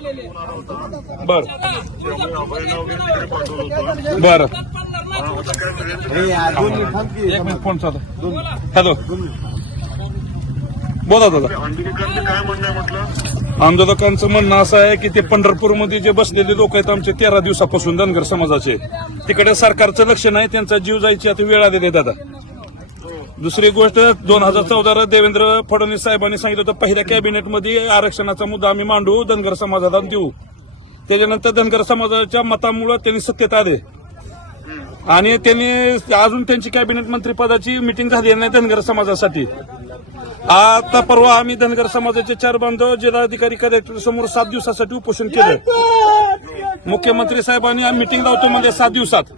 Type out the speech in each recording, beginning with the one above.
बर. बर. एक मिनिट फोन चालू हॅलो. बोला दादा. आंदोलकांचं लोकांचं म्हणणं म्हणणं असं आहे की ते पंढरपूरमध्ये जे बसलेले लोक आहेत आमचे तेरा दिवसापासून धनगर समाजाचे तिकडे सरकारचं लक्ष नाही त्यांचा जीव जायची आता वेळ आलेली आहे दादा. दुसरी गोष्ट दोन हजार चौदा देवेंद्र फडणवीस साहेबांनी सांगितलं होतं पहिल्या कॅबिनेटमध्ये आरक्षणाचा मुद्दा आम्ही मांडू धनगर समाजाला देऊ. त्याच्यानंतर धनगर समाजाच्या मतामुळे त्यांनी सत्तेत आले. आणि त्यांनी अजून त्यांची कॅबिनेट मंत्रीपदाची मिटिंग झाली नाही धनगर समाजासाठी. आता परवा आम्ही धनगर समाजाचे चार बांधव जिल्हाधिकारी कलेक्टर समोर सात दिवसासाठी उपोषण केलं. मुख्यमंत्री साहेबांनी मिटिंग लावतो म्हणजे सात दिवसात.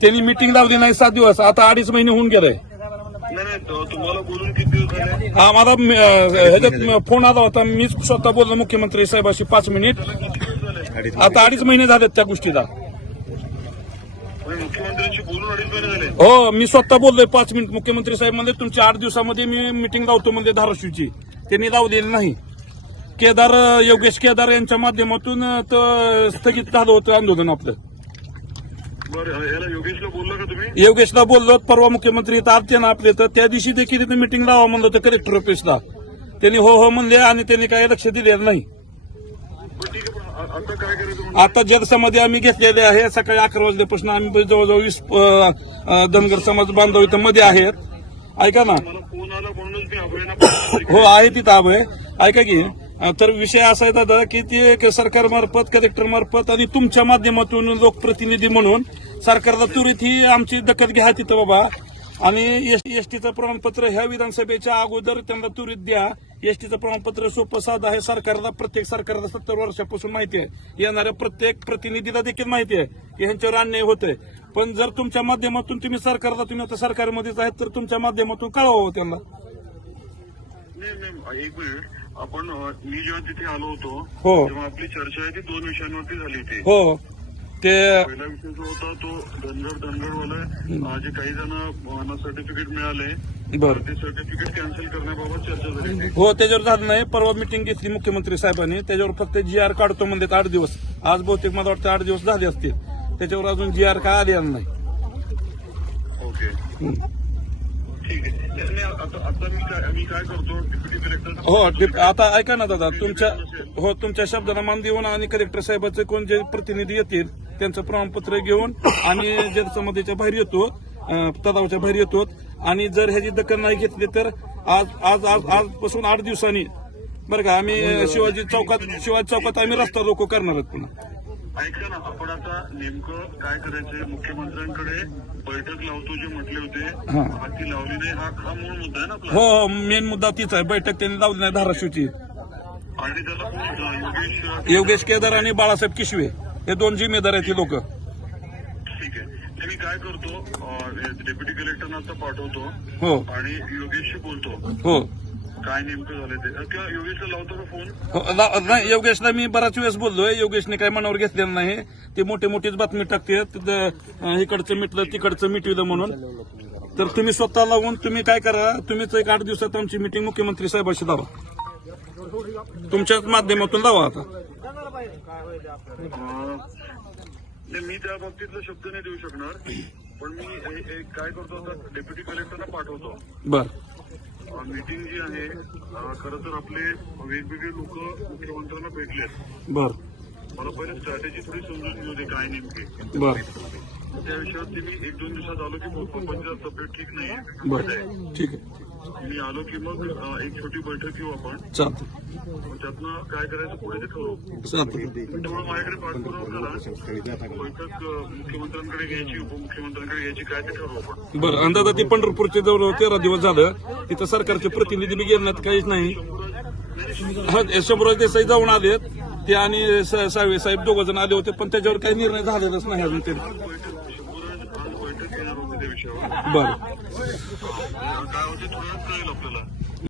त्यांनी मिटिंग लावली नाही सात दिवस. आता अडीच महिने होऊन गेले तुम्हाला बोलून किती दिवस झाले? आम्हाला अं, ह्याच्यात फोन आला होता. मीच स्वतः बोललो मुख्यमंत्री साहेबाशी पाच मिनिट. आता अडीच महिने झालेत त्या गोष्टीला. म्हणजे मुख्यमंत्र्यांशी बोलून अडीच महिने झाले. हो मी स्वतः बोललोय पाच मिनिट. मुख्यमंत्री साहेब म्हणजे तुमच्या आठ दिवसामध्ये मी मिटिंग लावतो म्हणजे धाराशिवची. त्यांनी लावलेली नाही. केदार योगेश केदार यांच्या माध्यमातून अं, त- स्थगित झालं होतं आंदोलन आपलं. बरं याला योगेशला बोलला का तुम्ही? योगेशला बोललो परवा मुख्यमंत्री इथं आलते ना आपले तर त्या दिवशी देखील इथं मिटिंग लावा म्हणलं होतं कलेक्टर ऑफिसला त्यांनी हो हो म्हणले आणि त्यांनी काही लक्ष दिलेलं नाही. आता काय करायचं आता जलसमाधी आम्ही घेतलेले आहे सकाळी अकरा वाजल्यापासून आम्ही जवळजवळ वीस धनगर समाज बांधव इथं मध्ये आहेत. ऐका ना. मला फोन आला म्हणूनच मी अभयना हो आहे तिथं अभय ऐका की तर विषय असा आहे दादा की ते एक सरकारमार्फत कलेक्टर मार्फत आणि तुमच्या माध्यमातून लोकप्रतिनिधी म्हणून सरकारला त्वरित ही आमची दखल घ्या तिथं बाबा. आणि एसटीचं प्रमाणपत्र ह्या विधानसभेच्या अगोदर त्यांना त्वरित द्या. एसटीचं प्रमाणपत्र सोपं साधं आहे. सरकारला प्रत्येक सरकारला सत्तर वर्षापासून माहिती आहे. येणाऱ्या प्रत्येक प्रतिनिधीला देखील माहिती आहे की ह्यांच्यावर अन्याय होतोय. पण जर तुमच्या माध्यमातून तुम्ही सरकारला तुम्ही आता सरकारमध्येच आहेत तर तुमच्या माध्यमातून कळवावं त्यांना. नाही नाही एक मिनिट आपण मी जेव्हा तिथे आलो होतो हो. तेव्हा आपली चर्चा आहे ती दोन विषयांवरती झाली होती. हो. ते पहिला विषय जो होता तो धनगर धनगरवाले जे काही जण सर्टिफिकेट मिळाले. बर. ते सर्टिफिकेट कॅन्सल करण्याबाबत चर्चा झाली होती. हो त्याच्यावर झालं नाही. परवा मिटिंग घेतली मुख्यमंत्री साहेबांनी. त्याच्यावर फक्त जी आर काढतो म्हणजे आठ दिवस. आज बहुतेक मला वाटतं आठ दिवस झाले असतील. त्याच्यावर अजून जी आर काय आलेला नाही. ओके ठीक आहे. नाही, नाही, आता आता मी काय मी काय करतो डिप्युटी कलेक्टर हो डिप- आता ऐका ना दादा तुमच्या हो तुमच्या शब्दाला मान देऊन आणि कलेक्टर साहेबाचे कोण जे प्रतिनिधी येतील त्यांचं प्रमाणपत्र घेऊन आणि जलसमाधीच्या बाहेर येतो अं, तलावाच्या बाहेर येतो आणि जर ह्याची दखल नाही घेतली तर आज आज आज आजपासून आठ दिवसांनी बरं का आम्ही शिवाजी चौकात शिवाजी चौकात आम्ही रस्ता रोको करणार आहोत पुन्हा. ऐका ना आपण आता नेमकं काय करायचंय? मुख्यमंत्र्यांकडे बैठक लावतो जे म्हटले होते. हा. हाती लावली नाही. हा हा मूळ मुद्दा आहे ना आपला? हो हो मेन मुद्दा तीच आहे. बैठक त्यांनी लावली नाही धाराशिवची. आणि त्याला कोण, योगेश योगेश केदार आणि बाळासाहेब किशवे. हे दोन जिम्मेदार आहेत लोक. ठीक आहे. ते मी काय करतो डेप्युटी कलेक्टरना आता पाठवतो हो. आणि योगेशशी बोलतो. हो. काय नेमकं झालं ते? अ, किंवा योगेशला लावतो का फोन? हो, ला- नाही योगेशला मी बराच वेळेस बोललोय. योगेशने काही मनावर घेतलेलं नाही. ते मोठी मोठीच बातमी टाकते. इकडचं मिटलं तिकडचं मिटविलं म्हणून. तर तुम्ही स्वतः लावून तुम्ही काय करा तुम्हीच एक आठ दिवसात आमची मिटिंग मुख्यमंत्री साहेबाशी लावा. तुमच्याच माध्यमातून लावा आता. अ, नाही मी त्या बाबतीतला शब्द नाही देऊ शकणार. पण मी हे- हे काय करतो आता डेप्युटी कलेक्टरला पाठवतो. बर. मीटिंग जी आहे खरं तर आपले वेगवेगळे लोक मुख्यमंत्र्यांना भेटलेत. बर. मला पहिले स्ट्रॅटेजी थोडी समजून घेऊ दे काय नेमकी. बर. त्या विषयावरती मी एक दोन दिवसात आलो की पप्पांची तब्येत ठीक नाही बर. ठीक आहे. मी आलो की मग एक छोटी बैठक घेऊ आपण. त्यातनं काय करायचं पुढे ते ठरवू. तेवढं माझ्याकडे पाठपुरावा करा बैठक मुख्यमंत्र्यांकडे घ्यायची उपमुख्यमंत्र्यांकडे घ्यायची काय ते ठरवू आपण. बरं दादा ते पंढरपूरचे जवळ तेरा दिवस झालं. तिथं सरकारचे प्रतिनिधी बी गेले नाहीत काहीच नाही. हा, शंभूराज देसाई जाऊन आलेत ते आणि साहेब दोघ जण आले होते पण त्याच्यावर काही निर्णय झालेलाच नाही अजून तरी. त्या विषयावर बरं. काय होते? थोडं कळेल आपल्याला.